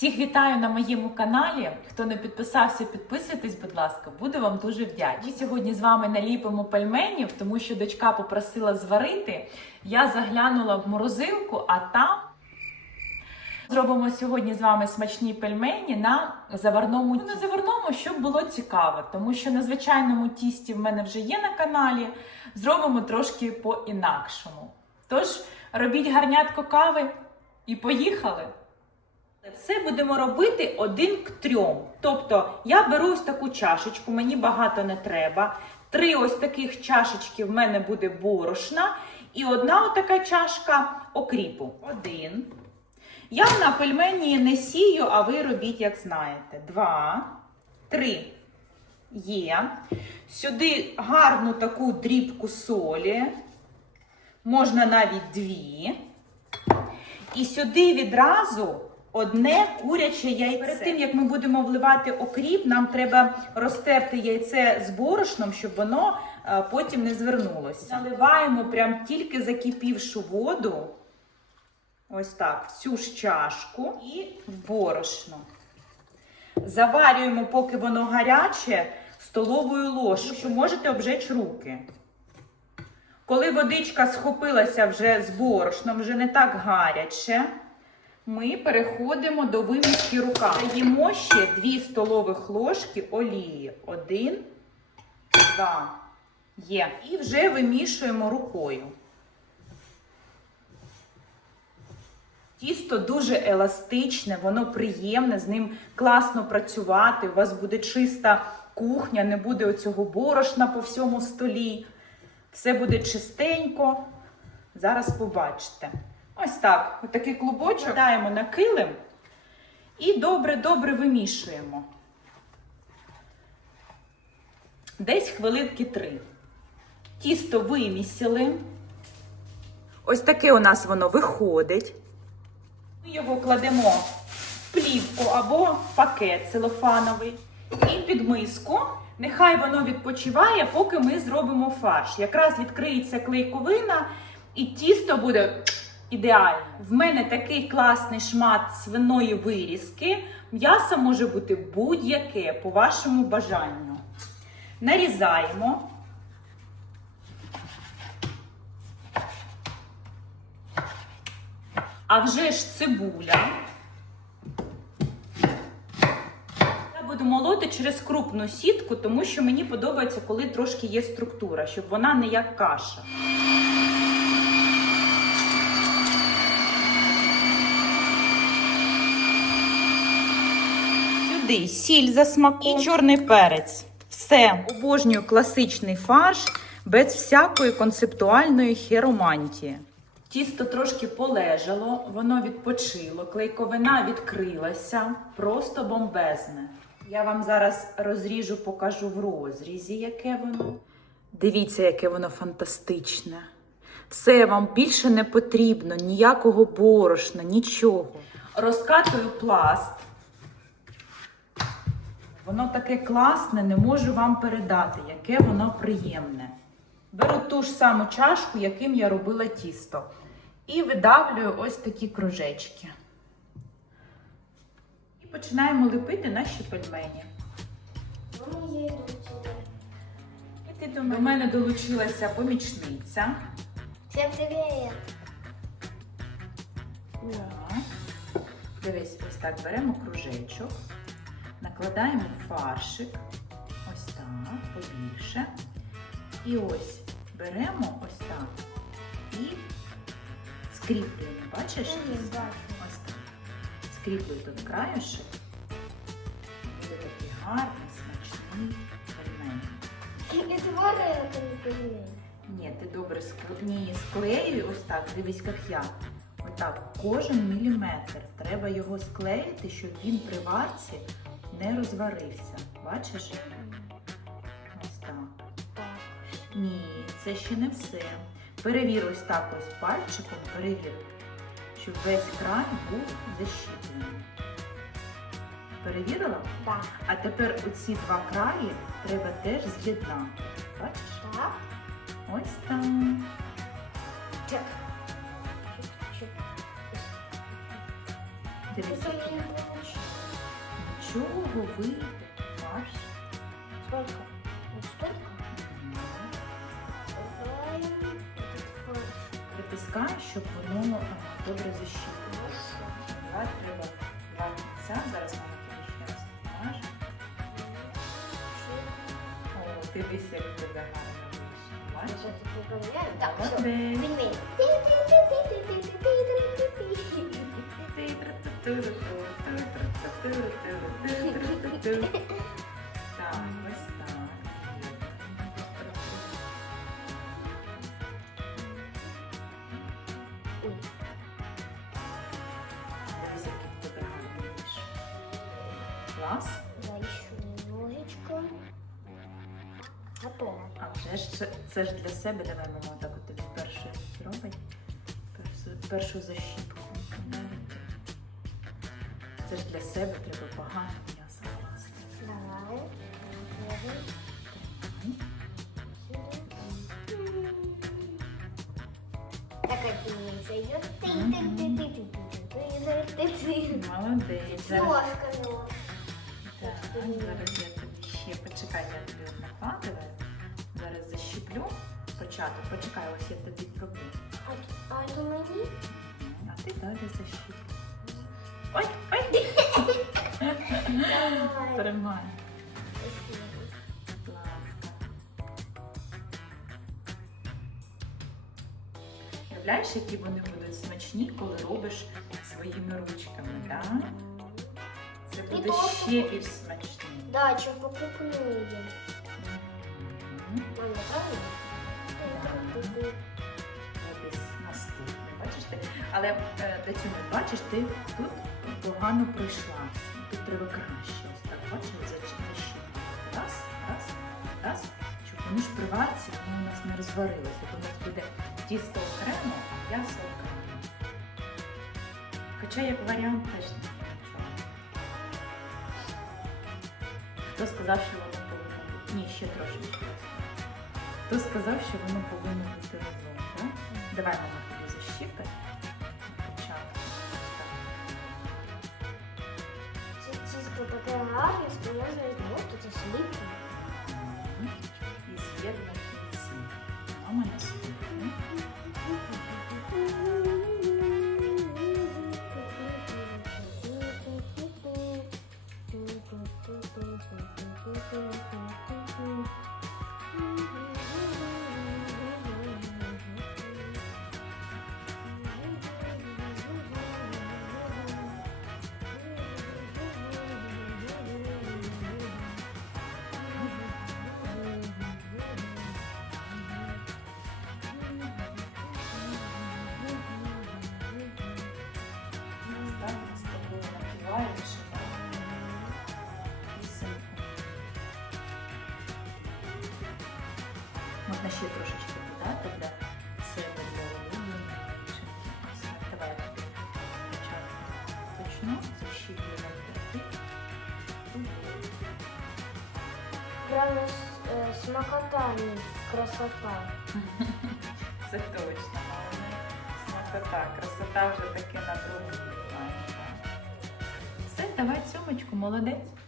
Всіх вітаю на моєму каналі. Хто не підписався, підписуйтесь, будь ласка, буду вам дуже вдячна. Ми сьогодні з вами наліпимо пельменів, тому що дочка попросила зварити. Я заглянула в морозилку, а там зробимо сьогодні з вами смачні пельмені на заварному тісті. На заварному, щоб було цікаво, тому що на звичайному тісті в мене вже є на каналі. Зробимо трошки по-інакшому. Тож робіть гарнятко кави і поїхали! Це будемо робити один к трьом. Тобто я беру ось таку чашечку, мені багато не треба. Три ось таких чашечки в мене буде борошна. І одна отака чашка окріпу. Один. Я на пельмені не сію, а ви робіть, як знаєте. Два, три. Є. Сюди гарну таку дрібку солі. Можна навіть дві. І сюди відразу одне куряче яйце. Перед тим, як ми будемо вливати окріп, нам треба розтерти яйце з борошном, щоб воно е, потім не звернулося. Наливаємо прям тільки закипівшу воду. Ось так, в цю ж чашку і в борошно. Заварюємо, поки воно гаряче, столовою ложкою, що можете обжечь руки. Коли водичка схопилася вже з борошном, вже не так гаряче, ми переходимо до вимішки рука. Даємо ще 2 столових ложки олії. Один, два. Є. І вже вимішуємо рукою. Тісто дуже еластичне, воно приємне, з ним класно працювати. У вас буде чиста кухня, не буде оцього борошна по всьому столі. Все буде чистенько. Зараз побачите. Ось так. Отакий клубочок даємо на килим і добре-добре вимішуємо. Десь хвилинки три. Тісто вимісили. Ось таке у нас воно виходить. Ми його кладемо в плівку або в пакет целофановий і під миску. Нехай воно відпочиває, поки ми зробимо фарш. Якраз відкриється клейковина, і тісто буде ідеальне. В мене такий класний шмат свиної вирізки. М'ясо може бути будь-яке по вашому бажанню. Нарізаємо. А вже ж цибуля. Я буду молоти через крупну сітку, тому що мені подобається, коли трошки є структура, щоб вона не як каша. Сюди сіль за смаком і чорний перець. Все, обожнюю класичний фарш без всякої концептуальної херомантії. Тісто трошки полежало, воно відпочило, клейковина відкрилася, просто бомбезне. Я вам зараз розріжу, покажу в розрізі, яке воно. Дивіться, яке воно фантастичне. Все вам більше не потрібно, ніякого борошна, нічого. Розкатую пласт. Воно таке класне, не можу вам передати, яке воно приємне. Беру ту ж саму чашку, яким я робила тісто. І видавлюю ось такі кружечки. І починаємо лепити наші пельмені. І ти до мене, до мене долучилася помічниця. Всем привет! Так. Дивись, ось так беремо кружечок, накладаємо фаршик. Ось так, побільше. І ось беремо ось так і скріплюємо. Бачиш? Бачу. Ось так. Скріплюю тут краюшек. Буде такий гарний, смачний пельмень. И твори это пельмень. Ні, ти добре ск- Ні, склеюй ось так, дивись, як я. Отак, кожен міліметр. Треба його склеїти, щоб він при варці не розварився. Бачиш? Ось так. Ні, це ще не все. Перевір ось так ось пальчиком, перевір, щоб весь край був защіплений. Перевірила? Да. А тепер оці два краї треба теж з'єднати. Бачиш? Так. Ось так. Чек. Чого вийде фарш? Сколько? Вот столько? Притискай, щоб воно е, добре защіпилося. Давай треба два кінця. Зараз мама тобі ще раз покаже. О, дивись, як в тебе гарно вийшло. Бачиш? Молодець. Так, ось так. Дивись, який гарний вийшов. Клас. Немножечко. Готово. А вже ж це, це ж для себе. Давай мама так от першу зробить. Першу, першу защіпку. Це ж для себе треба багато м'яса. Давай. Молодець. Зараз, Ложками. так, зараз я тобі ще почекай, я тобі от. Зараз защіплю. Початок. Почекай, ось я тобі зроблю. А, а это мои? А ти далі защіплю. Ой, ой! Тримай. Будь ласка. Уявляєш, які вони будуть смачні, коли робиш своїми ручками, так? Це буде ще більш смачніше. Да, чем покрупнее. Мгм. Мама, правильно? Бачиш ти? Але е, до цього бачиш, ти тут погано пройшла. Тут треба краще. Ось так, бачиш, зачіпати. Раз, раз, раз. Щоб вони ж при варці, воно у нас не розварилося. То у нас буде тісто окремо, а м'ясо окремо. Хоча як варіант теж не нічого. Хто сказав, що воно повинно бути? Ні, ще трошечки. Хто сказав, що воно повинно бути разом? Давай мама тобі защіпи. Чисто такая гарная, что можно вот это Можна ще трошечки додати для себе дівчинки. Давай почну, защіплюємо. Прямо э, смакота, красота. Це точно, але смакота. Красота вже таки на другому плані. Все, давай сьомочку, молодець.